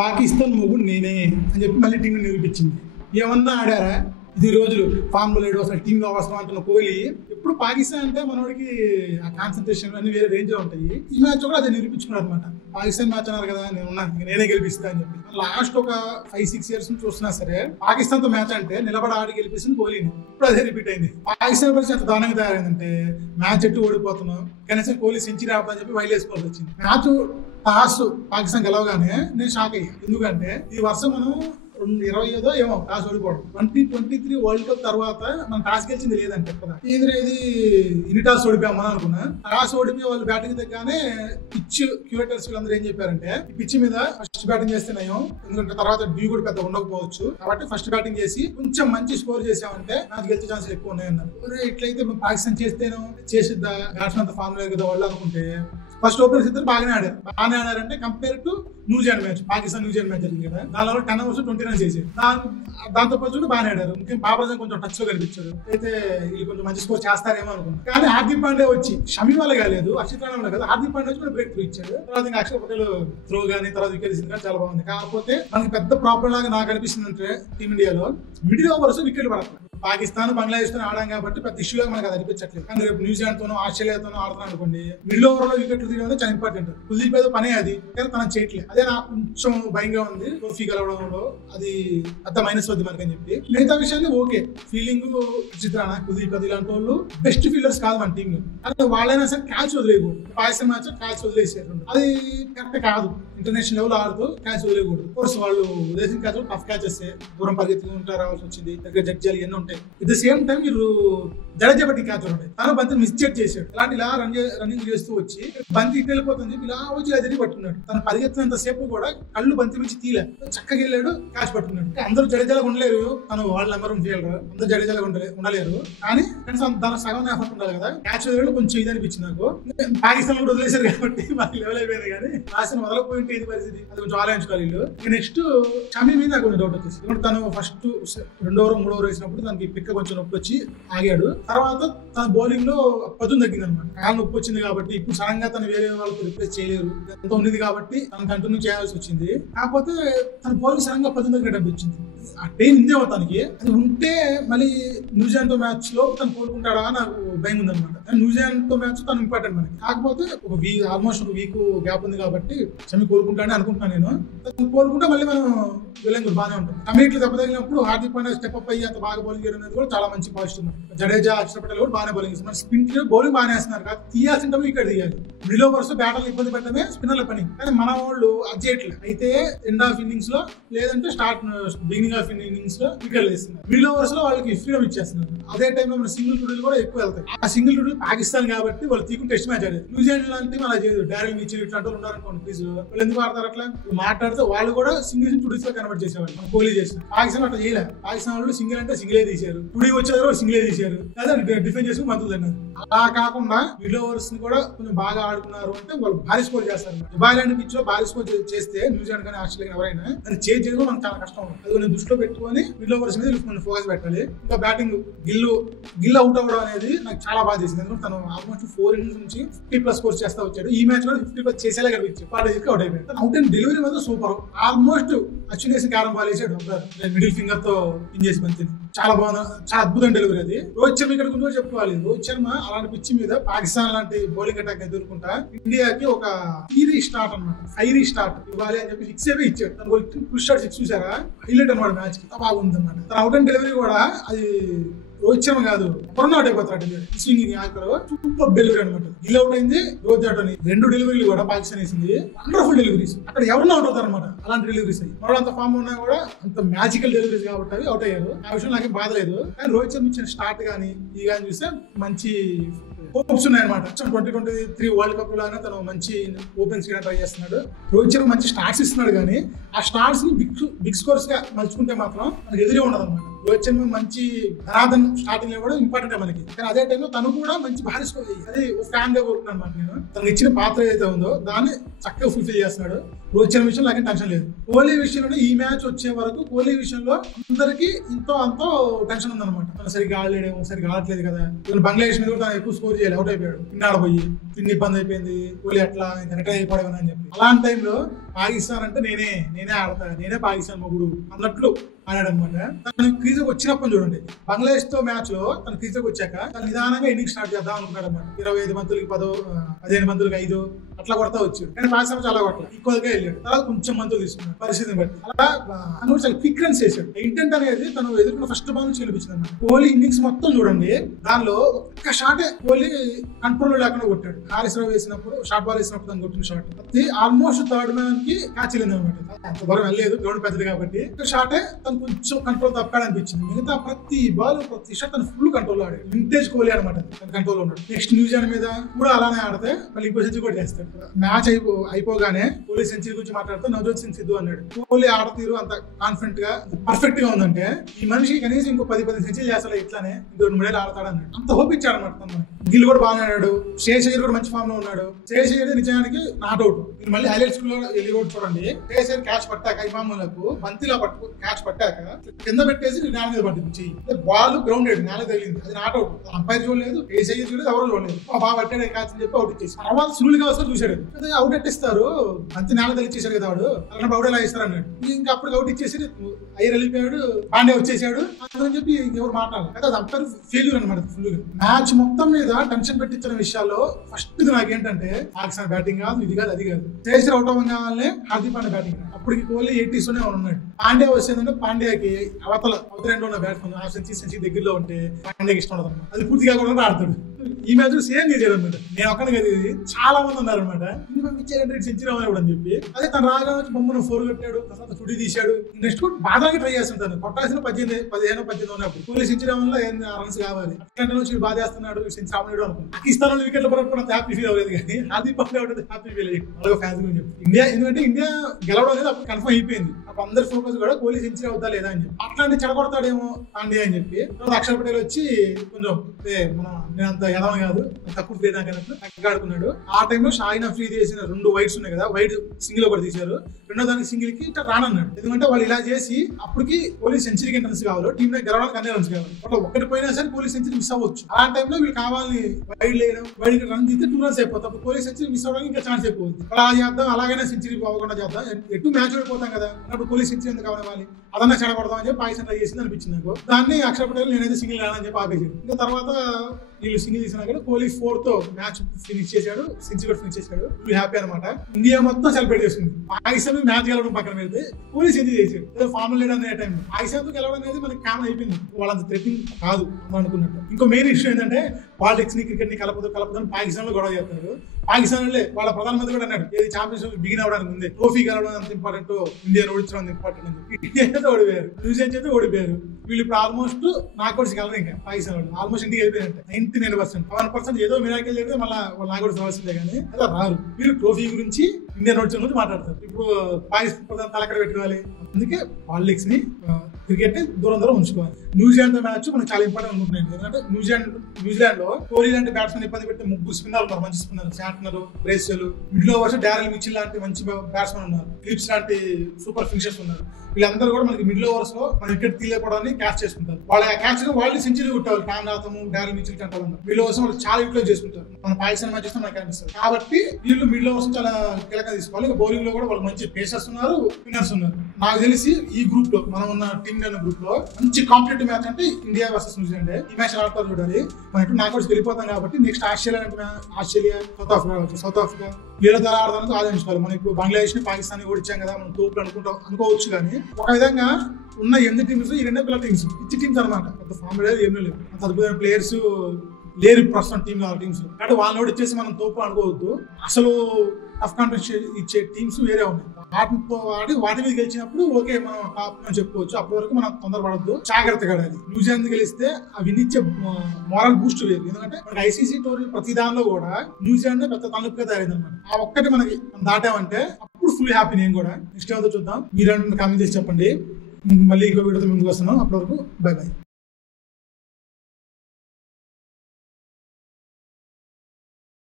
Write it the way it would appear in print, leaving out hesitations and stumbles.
పాకిస్తాన్ మొగుడు నేనే అని చెప్పి మళ్ళీ టీంని నిరూపించింది. ఏమన్నా ఆడారా ఇది రోజులు ఫామ్ లేడు అసలు టీంలో అవసరం అంటున్న కోహ్లీ. ఎప్పుడు పాకిస్తాన్ అంటే మనోడికి ఆ కాన్సన్ట్రేషన్ అన్ని వేరే రేంజ్ లో ఉంటాయి. ఈ మ్యాచ్ కూడా అదే నిరూపించుకున్నారు అనమాట. పాకిస్తాన్ మ్యాచ్ అన్నారు కదా, నేనే గెలిపిస్తా అని చెప్పి. లాస్ట్ ఒక 5-6 years నుంచి చూస్తున్నా సరే పాకిస్తాన్ తో మ్యాచ్ అంటే నిలబడి ఆడి గెలిపిస్తుంది కోహ్లీని. ఇప్పుడు అదే రిపీట్ అయింది. పాకిస్తాన్ పరిస్థితి ఎంత దారుణంగా తయారైందంటే మ్యాచ్ ఎట్టు ఓడిపోతున్నాం కనీసం కోహ్లీ సెంచరీ ఆడతా అని చెప్పి వైలేసుకోవాల్సి వచ్చింది. మ్యాచ్ టాస్ పాకిస్తాన్ గెలవగానే నేను షాక్ అయ్యాను. ఎందుకంటే ఈ వర్షం మనం 2020 ఏమో టాస్ ఓడిపోవడం. 2023 వరల్డ్ కప్ తర్వాత మనం టాస్ గెలిచింది లేదంటే కదా. ఇది ఇన్ని టాస్ ఓడిపోయాం మనం అనుకున్నా. టాస్ ఓడిపోయి వాళ్ళు బ్యాటింగ్ దగ్గరనే పిచ్ క్యూరేటర్స్ వీళ్ళందరూ ఏం చెప్పారంటే ఈ పిచ్ మీద ఫస్ట్ బ్యాటింగ్ చేస్తే నయం, ఎందుకంటే తర్వాత డ్యూ కూడా పెద్ద ఉండకపోవచ్చు కాబట్టి ఫస్ట్ బ్యాటింగ్ చేసి కొంచెం మంచి స్కోర్ చేసామంటే నాకు గెలిచే ఛాన్సెస్ ఎక్కువ ఉన్నాయన్నారు. ఇట్లయితే పాకిస్తాన్ చేస్తేనో చేసిద్దా బ్యాట్స్మెన్ అంత ఫామ్ లేదు కదా వాళ్ళు అనుకుంటే ఫస్ట్ ఓపెనర్స్ ఇద్దరు బాగానే ఆడారంటే compare to New Zealand match, Pakistan New Zealand match జరిగింది కదా, దానిలో 10 overs 20 runs చేశారు. దాంతో పాటు బాగానే ఆడారు. ముఖ్యం బాబర్ కొంచెం టచ్ లో కనిపించాడు. అయితే వీళ్ళు కొంచెం మంచి స్కోర్ చేస్తారేమో అనుకున్నాను. కానీ హార్దిక్ పాండే వచ్చి షమి వల్ల కాలేదు, అక్షిత్ రాణా వల్ల కదా, హార్దిక్ పాండే వచ్చి బ్రేక్ త్రూ ఇచ్చాడు. తర్వాత ఇంకా అక్షర్ పటేల్ త్రో కానీ తర్వాత వికెట్ కానీ చాలా బాగుంది. కాకపోతే మనకి పెద్ద ప్రాబ్లం లాగా నాకు అనిపిస్తుంది అంటే టీమిండియాలో మిడిల్ ఓవర్స్ వికెట్లు పడతాయి. పాకిస్తాన్ బంగ్లాదేశ్ తో ఆడాం కాబట్టి పెద్ద ఇష్యూగా మనకు అది అనిపించట్లేదు. కానీ రేపు న్యూజిలాండ్ తోనో ఆస్ట్రేలియాతోనో ఆడుతున్నాం అనుకోండి, మిడిల్ ఓవర్ లో వికెట్లు తీయడం చాలా ఇంపార్టెంట్. కుల్దీప్ ఏదో పనే అది, కానీ తన చేయట్లేదు. అదే నాకు కొంచెం భయంగా ఉంది. ట్రోఫీ గెలవడంలో అది పెద్ద మైనస్ వద్దు మనకని చెప్పి. మిగతా విషయాన్ని ఓకే, ఫీలింగ్ అక్షిత్ రాణా, కుల్దీప్ ఇలాంటి వాళ్ళు బెస్ట్ ఫీల్డర్స్ కాదు మన టీంలో. అంటే వాళ్ళైనా సరే క్యాచ్ వదిలేయకూడదు. పాకిస్తాన్ మ్యాచ్ క్యాచ్ వదిలేసారు, అది కరెక్ట్ కాదు. ఇంటర్నేషనల్ లెవెల్ ఆడుతూ క్యాచ్ వదిలేయకూడదు. కోర్స్ వాళ్ళు వదిలేసిన క్యాచ్ టఫ్ క్యాచెస్ దూరం పరిగెత్తుకుంటూ రావాల్సి వచ్చింది, దగ్గర జడ్జాలు ఇవన్నీ ఉంటాయి. ఎట్ ద సేమ్ టైం మీరు జడేజా బట్టి క్యాచ్ ఉంటాయి. తన బంతి మిస్చేట్ చేశాడు. అలాంటి ఇలా రన్నింగ్ చేస్తూ వచ్చి బంతి ఇటు వెళ్ళిపోతుంది ఇలా వచ్చి అదే పట్టుకున్నాడు. తను పరిగెత్తినంత సేపు కూడా కళ్ళు బంతి నుంచి తీలే, చక్కగా వెళ్ళాడు, క్యాచ్ పట్టుకున్నాడు. అందరూ జడేజాలో ఉండలేరు, తను వాళ్ళ నెంబర్ 1 ఫీల్డర్, అందరూ జడేజాలో ఉండలేరు. కానీ దాని సగం ఎఫర్ట్ ఉండాలి కదా. క్యాచ్ వదిలేడు కొంచెం ఇది అనిపించింది నాకు. పాకిస్తాన్ కూడా వదిలేశారు కాబట్టి మాకు లెవెల్ అయిపోయింది. కానీ ఆశను వదలకపోయింటే ఇది పరిస్థితి, అది కొంచెం ఆలోచించుకోవాలి వీళ్ళు. నెక్స్ట్ షమీ మీద నాకు కొంచెం డౌట్ వచ్చేసి, ఇప్పుడు తను ఫస్ట్ 2 over 3 over వేసినప్పుడు తనకి పిక్క కొంచెం నొప్పి వచ్చి ఆగాడు. తర్వాత తన బౌలింగ్ లో పదును తగ్గింది అనమాట. కాలు నొప్పి వచ్చింది కాబట్టి ఇప్పుడు సడన్ గా తను వేరే వాళ్ళతో రిప్లేస్ చేయలేరు, ఎంత ఉంది కాబట్టి తను కంటిన్యూ చేయాల్సి వచ్చింది. కాకపోతే తన బౌలింగ్ సడన్ గా పదును తగ్గినట్టు అనిపించింది. ఆ పెయిన్ ఉందే తనకి. అది ఉంటే మళ్ళీ న్యూజిలాండ్ తో మ్యాచ్ లో తను కోలుకుంటాడా నాకు భయం ఉందన్నమాట. న్యూజిలాండ్ తో మ్యాచ్ తను ఇంపార్టెంట్ మనకి. కాకపోతే ఒక ఆల్మోస్ట్ ఒక వీక్ గ్యాప్ ఉంది కాబట్టి షమి కోలుకుంటాడని అనుకుంటున్నాను నేను. తను కోలుకుంటే మళ్ళీ మనం వెళ్ళేందుకు బాగానే ఉంటుంది. కమిటీలు దెబ్బతగినప్పుడు హార్దిక్ పాండ్యా స్టెప్ అప్ అయ్యి అంత బాగా బౌలింగ్ చేయడం అనేది కూడా చాలా మంచి పాజిటివ్. జడేజా అక్షర్ పటేల్ కూడా బాగానే బౌలింగ్ ఇస్తున్నారు. స్పిన్ బౌలింగ్ బాగానే వేస్తున్నారు కదా, తీయాల్సిన ఇక్కడ తీయాలి. మిడిల్ ఓవర్స్ బ్యాటర్లు ఇబ్బంది పెట్టడమే స్పిన్నర్ల పని. కానీ మన వాళ్ళు అది చేయట్లేదు. అయితే ఎండ్ ఆఫ్ ఇన్నింగ్స్ లో లేదంటే బిగినింగ్ ఆఫ్ ఇన్నింగ్స్ లో వికెట్లు వేస్తున్నారు. మిడిల్ ఓవర్స్ లో వాళ్ళకి ఫ్రీడమ్ ఇచ్చేస్తున్నారు. అదే టైంలో మన సింగిల్ టూడీలు కూడా ఎక్కువ వెళ్తాయి. ఆ సింగిల్ టూడీలు పాకిస్తాన్ కాబట్టి వాళ్ళు తీసుకుని టెస్ట్ మ్యాచ్ ఆడారు. న్యూజిలాండ్ లాంటి అలా చేయదు. డారెల్ మిచెల్ ఇట్లాంటి వాళ్ళు ఉన్నారనుకోండి ప్లీజ్, వాళ్ళు ఎందుకు ఆడతారు అట్లా? మాట్లాడితే వాళ్ళు కూడా సింగిల్స్ టూడీస్ లో కన్వర్ట్ చేసేవాళ్ళు. కోహ్లీ చేసిన పాకిస్తాన్ అట్లా చేయలేదు. పాకిస్తాన్ వాళ్ళు సింగిల్ అంటే సింగిలే తీశారు, టూడీ వచ్చేది సింగిలే తీశారు, లేదా డిఫెన్స్ చేసుకుని మంత్రులు అన్నారు. అలా కాకుండా మిడిల్ ఓవర్స్ ని కూడా కొంచెం బాగా ఆడుకున్నారు అంటే వాళ్ళు భారీ స్కోర్ చేస్తారు. దుబాయ్ లాంటి పిచ్ లో భారీ స్కోర్ చేస్తే న్యూజిలాండ్ కానీ ఆస్ట్రేలియా ఎవరైనా అది చేంజ్ చేయడం మనకు చాలా కష్టం. అది నేను దృష్టిలో పెట్టుకొని మిడిల్ ఓవర్స్ మీద మనం ఫోకస్ పెట్టాలి. ఇంకా బ్యాటింగ్ గిల్ అవుట్ అవ్వడం అనేది నాకు చాలా బాగా చేసింది. ఎందుకంటే తను ఆల్మోస్ట్ 4 innings నుంచి 50+ స్కోర్ చేస్తా వచ్చాడు. ఈ మ్యాచ్ లో 50+ చేసేలా కనిపించాడు. అవుట్ అయిపోయాడు. అవుట్ అండ్ డెలివరీ మాత్రం సూపర్. ఆల్మోస్ట్ అశ్విన్ వేసి క్యారం బాల్ వేసాడు. మిడిల్ ఫింగర్ తో పిన్ చేసి బంతిని చాలా బాగుంది, చాలా అద్భుతమైన డెలివరీ అది. రోహిత్ శర్మ ఇక్కడ కూడా చెప్పుకోవాలి. రోహిత్ శర్మ అలాంటి పిచ్ మీద పాకిస్తాన్ లాంటి బౌలింగ్ అటాక్ ఎదుర్కొంటా ఇండియాకి ఒక ఫైరీ స్టార్ట్ ఇవ్వాలి అని చెప్పి 6 అవే ఇచ్చాడు. తను పుష్ షాట్ 6 చూసారా, హైలైట్ అనమాట మ్యాచ్ కి. బాగుంది అనమాట. తన అవుట్ అండ్ డెలివరీ కూడా అది రోహిత్ శర్మ కాదు, అవుట్ అయిపోతాడు. స్వింగింగ్ సూపర్ డెలివరీ అనమాట. గిల్ అవుట్ అయింది, రోహిత్ అవుట్ అయింది. 2 డెలివరీలు కూడా పాకిస్తాన్ వేసింది. Wonderful deliveries. అక్కడ ఎవరన్నా అవుట్ అవుతారు అనమాట. అలాంటి డెలివరీస్ అయ్యి వాళ్ళు అంత ఫామ్ ఉన్నా కూడా అంత మ్యాజికల్ డెలివరీస్ కాబట్టి అవి అవుట్ అయ్యారు. ఆ విషయం నాకేం బాధ లేదు. కానీ రోహిత్ శర్మ ఇచ్చిన స్టార్ట్ కానీ ఈ కానీ చూస్తే మంచి హోప్స్ ఉన్నాయన్నమాట. 2023 వరల్డ్ కప్ లాగా తను మంచి ఓపెన్స్ గా ట్రై చేస్తున్నాడు. రోహిత్ శర్మ మంచి స్టార్ట్స్ ఇస్తున్నాడు, కానీ ఆ స్టార్ట్స్ ని బిగ్ స్కోర్స్ గా మలుచుకుంటే మాత్రం మనకి ఎదురే ఉండదు అనమాట. రోహిత్ శర్మ మంచి ధనాదన్ స్టార్టింగ్ లో కూడా ఇంపార్టెంట్ మనకి. కానీ అదే టైంలో తను కూడా మంచి భారీ స్కోర్ చేయాలి. అది ఒక ఫ్యాన్ గా కోరుకున్నాను అనమాట నేను. తనకు ఇచ్చిన పాత్ర ఏదైతే ఉందో దాన్ని చక్కగా ఫుల్ఫిల్ చేస్తున్నాడు. రోహిత్ శర్మ విషయంలో నాకేం టెన్షన్ లేదు. కోహ్లీ విషయంలో ఈ మ్యాచ్ వచ్చే వరకు కోహ్లీ విషయంలో అందరికి అంతో టెన్షన్ ఉందన్నమాట. తను సరిగ్గా ఆడలేడేమో, సరిగ్గా ఆడట్లేదు కదా. బంగ్లాదేశ్ మీద కూడా తను ఎక్కువ స్కోర్ చేయాలి, అవుట్ అయిపోయాడు. పిన్ ఆడపోయి ఇబ్బంది అయిపోయింది, కోహ్లీ అట్లా ఇంకా రిటైర్ అయిపోయాడు అని చెప్పి. అలాంటి టైంలో పాకిస్తాన్ అంటే నేనే ఆడతా, నేనే పాకిస్తాన్ మొగుడు అన్నట్లు ఆడాడు అనమాట. తను క్రీజుకి వచ్చినప్పుడు చూడండి, బంగ్లాదేశ్ తో మ్యాచ్ లో తను క్రీజుకి వచ్చాక తను నిదానంగా ఇన్నింగ్ స్టార్ట్ చేద్దాం అనుకున్నాడు అనమాట. 25 బంతులకి 15 బంతులకి 5 అట్లా కొడతా వచ్చాడు. కానీ పాకిస్తాన్ చాలా కొట్టాలి, ఈక్వల్ గా వెళ్ళాడు. తర్వాత కొంచెం బంతులు తీసుకున్నాడు పరిస్థితిని బట్టి. అలా తను చాలా క్విక్ రన్స్ చేశాడు. ఇంటెంట్ అనేది తను ఎదుర్కొన్న ఫస్ట్ బాల్ నుంచి కనిపించింది అనమాట. కోహ్లీ ఇన్నింగ్స్ మొత్తం చూడండి, దానిలో ఒక్క షాటే కోహ్లీ కంట్రోల్ లేకుండా కొట్టాడు. హారిస్ రావు వేసినప్పుడు షార్ట్ బాల్ వేసినప్పుడు తను కొట్టిన షాట్ అది ఆల్మోస్ట్ థర్డ్ మ్యాన్ కి క్యాచ్ వెళ్ళింది అనమాట. అంత దూరం వెళ్ళలేదు, గ్రౌండ్ పెద్దది కాబట్టి. షాటే తను కొంచెం కంట్రోల్ తప్పాడు అనిపించింది. మిగతా ప్రతి బాల్ ప్రతి షాట్ తను ఫుల్ కంట్రోల్ ఆడాడు. వింటేజ్ కోహ్లీ అనమాట, తన కంట్రోల్ ఉన్నాడు. నెక్స్ట్ న్యూజిలాండ్ మీద కూడా అలానే ఆడితే మళ్ళీ ఇంకో సెంచరీ కూడా చేస్తాడు. మ్యాచ్ అయిపోగానే కోహ్లీ సెంచరీ గురించి మాట్లాడుతూ నవజోత్ సింగ్ సిద్ధు అన్నాడు, కోహ్లీ ఆడతీరు అంత కాన్ఫిడెంట్ గా పర్ఫెక్ట్ గా ఉందంటే ఈ మనిషి కనీసం ఇంకో 10 సెంచరీ చేస్తాడు, ఇట్లానే ఇంకో 2 ఏళ్ళు ఆడతాడు అన్నాడు. అంత హోప్ ఇచ్చాడు అనమాట తను. గిల్ కూడా బాగా ఆడాడు, శ్రేయస్ అయ్యర్ కూడా మంచి ఫామ్ లో ఉన్నాడు. శ్రేయస్ అయ్యర్ నిజానికి నాట్అవుట్. మీరు మళ్ళీ హైలైట్స్ లో వెళ్ళి కూడా చూడండి, శ్రేయస్ అయ్యర్ క్యాచ్ పట్టాక ఇమాములకు బంతిలో క్యాచ్ పట్టాక కింద పెట్టేసి నేల మీద పట్టింది. బాల్ గ్రౌండెడ్, నేల తగిలింది, అది నాట్అవుట్. అంపైర్ చూడలేదు, శ్రేయస్ అయ్యర్ చూడలేదు, ఎవరు చూడలేదు. బాగా పట్టాడు క్యాచ్ అని చెప్పి అవుట్ ఇచ్చేసి తర్వాత సునీల్ గవాస్కర్ చూశాడు, అవుట్ ఎట్టిస్తారు బంతి నేల తగిలిచ్చేసాడు కదా వాడు, అలాంటి అవుట్ ఎలా ఇస్తారు అన్నాడు. ఇంకా అప్పుడు అవుట్ ఇచ్చేసి అయ్యర్ వెళ్ళిపోయాడు, పాండే వచ్చేసాడు అని చెప్పి ఎవరు మాట్లాడాలి. అది అంపైర్ ఫెయిల్యూర్ అనమాట. ఫుల్ గా మ్యాచ్ మొత్తం మీద టెన్షన్ పెట్టించిన విషయాల్లో ఫస్ట్ నాకేంటంటే పాకిస్తాన్ బ్యాటింగ్ కాదు, ఇది కాదు, అది కాదు. చేసి అవుట్ అవ్వగానే హార్దిక్ పాండే బ్యాటింగ్. అప్పటికి కోహ్లీ 80s లోనే ఉన్నాడు. పాండే వచ్చేదంటే పాండ్యాకి అవతల రెండు ఉన్న బ్యాట్స్మెన్ ఆ సెంచరీ దగ్గరలో ఉంటే పాండ్యాకి ఇష్టం ఉండదు అనమాట. అది పూర్తిగా కూడా ఆడతాడు. ఈ మ్యాచ్ సేమ్ చేశాడు అనమాట. నేను ఒక్కనే కదా, చాలా మంది ఉన్నారు అనమాట. ఇచ్చాడంటే సెంచరీ అవ్వడు అని చెప్పి. అదే తను రాగా వచ్చి బొమ్మను 4 కొట్టాడు, తర్వాత చుడి తీశాడు. నెక్స్ట్ కూడా బాధాకి ట్రై చేస్తుంటాను. కొట్టాల్సిన 15 ఉన్నప్పుడు కోహ్లీ సెంచరీ వల్ల రన్స్ కావాలి, అట్లాంటి నుంచి బాధ చేస్తున్నాడు, సెంచరీ అవ్వడు అనుకుంటున్నాను. పాకిస్తాన్ వికెట్లు పడకపోవడం హ్యాపీ ఫీల్ అవ్వలేదు, కానీ హార్దిక్ పాండే అవుతుంది హ్యాపీ ఫీల్ అయ్యాడు అలాగే ఫ్యాన్స్ గురించి చెప్పి. ఇండియా ఎందుకంటే ఇండియా గెలవడం అనేది అప్పుడు కన్ఫర్మ్ అయిపోయింది. అప్పుడు అందరి ఫోకస్ కూడా కోహ్లీ సెంచరీ అవుతా లేదా అని చెప్పి. అట్లాంటి చెడగొడతాడేమో పాండ్యా అని చెప్పి అక్షర్ పటేల్ వచ్చి కొంచెం నేను అంత ఎదవని కాదు, తక్కువ లేదా తగ్గాడుకున్నాడు. ఆ టైంలో షాయిన్ అఫ్రీది చేసిన 2 వైడ్స్ ఉన్నాయి కదా, వైడ్ సింగిల్ ఒకటి తీశారు, రెండో దానికి సింగిల్ కి రానన్నాడు. ఎందుకంటే వాళ్ళు ఇలా చేసి అప్పటికి కోహ్లీ సెంచరీకి రన్స్ కావాలి, టీమ్ లో గెలవడానికి అన్ని రన్స్ కావాలి. అట్లా ఒకటి పోయినా సరే కోహ్లీ సెంచరీ మిస్ అవ్వచ్చు. ఆ టైంలో వీళ్ళు కావాలని వైడ్ లేయడం, వైడ్ రన్ తీస్తే 2 రన్స్ అయిపోతాయి. అప్పుడు కోహ్లీ సెంచరీ మిస్ అవ్వడానికి ఇంకా ఛాన్స్ అయిపోతుంది. అలా చేద్దాం, అలాగైనా సెంచరీ పోకుండా చేద్దాం, ఎటు మ్యాచ్ ఓడిపోతాం కదా అన్నప్పుడు కోహ్లీ సెంచరీ ఎందుకు కావాలి, అదన్నా చెడగొడదాం అని చెప్పి పాకిస్తాన్ ట్రై చేసింది అనిపించింది నాకు. దాన్ని అక్షర్ పటేల్ నేనైతే సింగిల్ రానని చెప్పి ఆపేసాడు. ఇంకా తర్వాత వీళ్ళు సింగిల్ తీసినా కూడా కోహ్లీ 4 తో మ్యాచ్ ఫినిష్ చేశాడు, సెంచరీ కూడా ఫినిష్ చేశాడు. వీళ్ళు హ్యాపీ అనమాట. ఇండియా మొత్తం సెలబ్రేట్ చేస్తుంది. పాకిస్తాన్ మ్యాచ్ గెలవడం పక్కన పెడితే కోహ్లీ సెంచరీ చేశాడు. ఏదో ఫార్మల్ లీడర్ అనే టైం పాకిస్తాన్ తో గెలవడం అనేది మనకి కామన్ అయిపోయింది. వాళ్ళంత థ్రెటింగ్ కాదు అనుకున్నట్టు. ఇంకో మెయిన్ ఇష్యూ ఏంటంటే పాలిటిక్స్ ని క్రికెట్ ని కలపదని పాకిస్తాన్ లో గొడవ చేస్తున్నారు. పాకిస్తాన్ వాళ్ళ ప్రధానమంత్రి కూడా అన్నాడు, ఏది ఛాంపియన్షిప్ బిగిన్ అవడానికి ముందే ట్రోఫీ గెలవడం అంత ఇంపార్టెంట్, ఇండియా ఓడించడం అంత ఇంపార్టెంట్ అని చెప్పి ఇండియా అయితే ఓడిపోయారు, న్యూజిలాండ్ అయితే ఓడిపోయారు. వీళ్ళు ఇప్పుడు ఆల్మోస్ట్ నాకౌట్స్ గెలరు. ఇంకా పాకిస్తాన్ వాళ్ళు ఆల్మోస్ట్ ఇంటికి వెళ్ళిపోయారంటే 99%. 1% ఏదో మిరాకిల్ చేస్తే మళ్ళీ వాళ్ళు నాకౌట్స్ రావాల్సిందే, కానీ అలా రారు. వీళ్ళు ట్రోఫీ గురించి ఇండియన్ ఓడించడం గురించి మాట్లాడతారు. ఇప్పుడు పాకిస్తాన్ ప్రధాన తలకడ పెట్టుకోవాలి. అందుకే పాలిటిక్స్ ని క్రికెట్ ని దూరం ఉంచుకోవాలి. న్యూజిలాండ్ మ్యాచ్ మనకు చాలా ఇంపార్టెంట్ అనుకుంటున్నాను. ఎందుకంటే న్యూజిలాండ్ లో కోహ్లీ లాంటి బ్యాట్స్మెన్ ఇబ్బంది పెట్టి 3 స్పిన్నర్లు ఉన్నారు, మంచి spinner, Santner, Bracewell, middle overs Daryl Mitchell లాంటి మంచి బ్యాట్స్మెన్ ఉన్నారు, ఫిలిప్స్ లాంటి సూపర్ ఫినిషర్స్ ఉన్నారు. వీళ్ళందరూ కూడా మనకి మిడిల్ ఓవర్స్ లో మన వికెట్ తీయకపోవడాన్ని క్యాచ్ చేసుకుంటారు. వాళ్ళ క్యాచ్ వాళ్ళు సెంచరీ కొట్టారు. టామ్ రాథమ్, డారెల్ మిచిల్ కంటే మిడిల్ ఓవర్స్ వాళ్ళు చాలా యూటిలైజ్ చేసుకుంటారు. మన పాకిస్తాన్ మ్యాచ్ చేస్తే మనకు అనిపిస్తుంది. కాబట్టి వీళ్ళు మిడిల్ ఓవర్స్ చాలా కీలకంగా తీసుకోవాలి. బౌలింగ్ లో కూడా వాళ్ళు మంచి పేసర్స్ ఉన్నారు, స్పిన్నర్స్ ఉన్నారు. నాకు తెలిసి ఈ గ్రూప్ లో మనం ఉన్న టీమ్ గ్రూప్ లో మంచి కాంపిటేటివ్ మ్యాచ్ అంటే ఇండియా వర్సెస్ న్యూజిలాండ్. ఈ మ్యాచ్ ఆడతారు చూడాలి. మనం నాకు వెళ్ళిపోతాం కాబట్టి నెక్స్ట్ ఆస్ట్రేలియా సౌత్ ఆఫ్రికా వీళ్ళ ద్వారా ఆడడానికి ఆలోచించుకోవాలి. మనం ఇప్పుడు బంగ్లాదేశ్ ని పాకిస్తాన్ ని ఓడించాం కదా, మనం తోపులు అనుకోవచ్చు. కానీ ఒక విధంగా ఉన్న 8 టీమ్స్ ఈ 2 పిల్లల టీమ్స్ పిచ్చి టీమ్స్ అనమాట. పెద్ద ఫామ్ లేదు, ఏమీ లేదు, అంత అద్భుతమైన ప్లేయర్స్ లేరు ప్రస్తుతం టీమ్స్. కాబట్టి వాళ్ళని ఓడిచ్చేసి మనం తోపులు అనుకోవద్దు. అసలు టఫ్ కాంపిటీషన్ ఇచ్చే టీమ్స్ వేరే ఉన్నాయి. వాటితో వాటి మీద గెలిచినప్పుడు ఓకే మనం టాప్ అని చెప్పుకోవచ్చు. అప్పటి వరకు మనం తొందరపడద్దు, జాగ్రత్తగా ఆడాలి. న్యూజిలాండ్ గెలిస్తే అవి ఇచ్చే మోరల్ బూస్ట్ వేరు. ఎందుకంటే మనకి ఐసీసీ టోర్నీ ప్రతి దానిలో కూడా న్యూజిలాండ్ పెద్ద తలనొప్పిగా తయారైంది అనమాట. ఆ ఒక్కటి మనకి దాటామంటే అప్పుడు ఫుల్ హ్యాపీ. నేను కూడా నెక్స్ట్ ఏదో చూద్దాం. మీరు కామెంట్ చేసి చెప్పండి. మళ్ళీ ఇంకో వీడియోతో ముందుకు వస్తున్నాం. అప్పటి వరకు బై బై.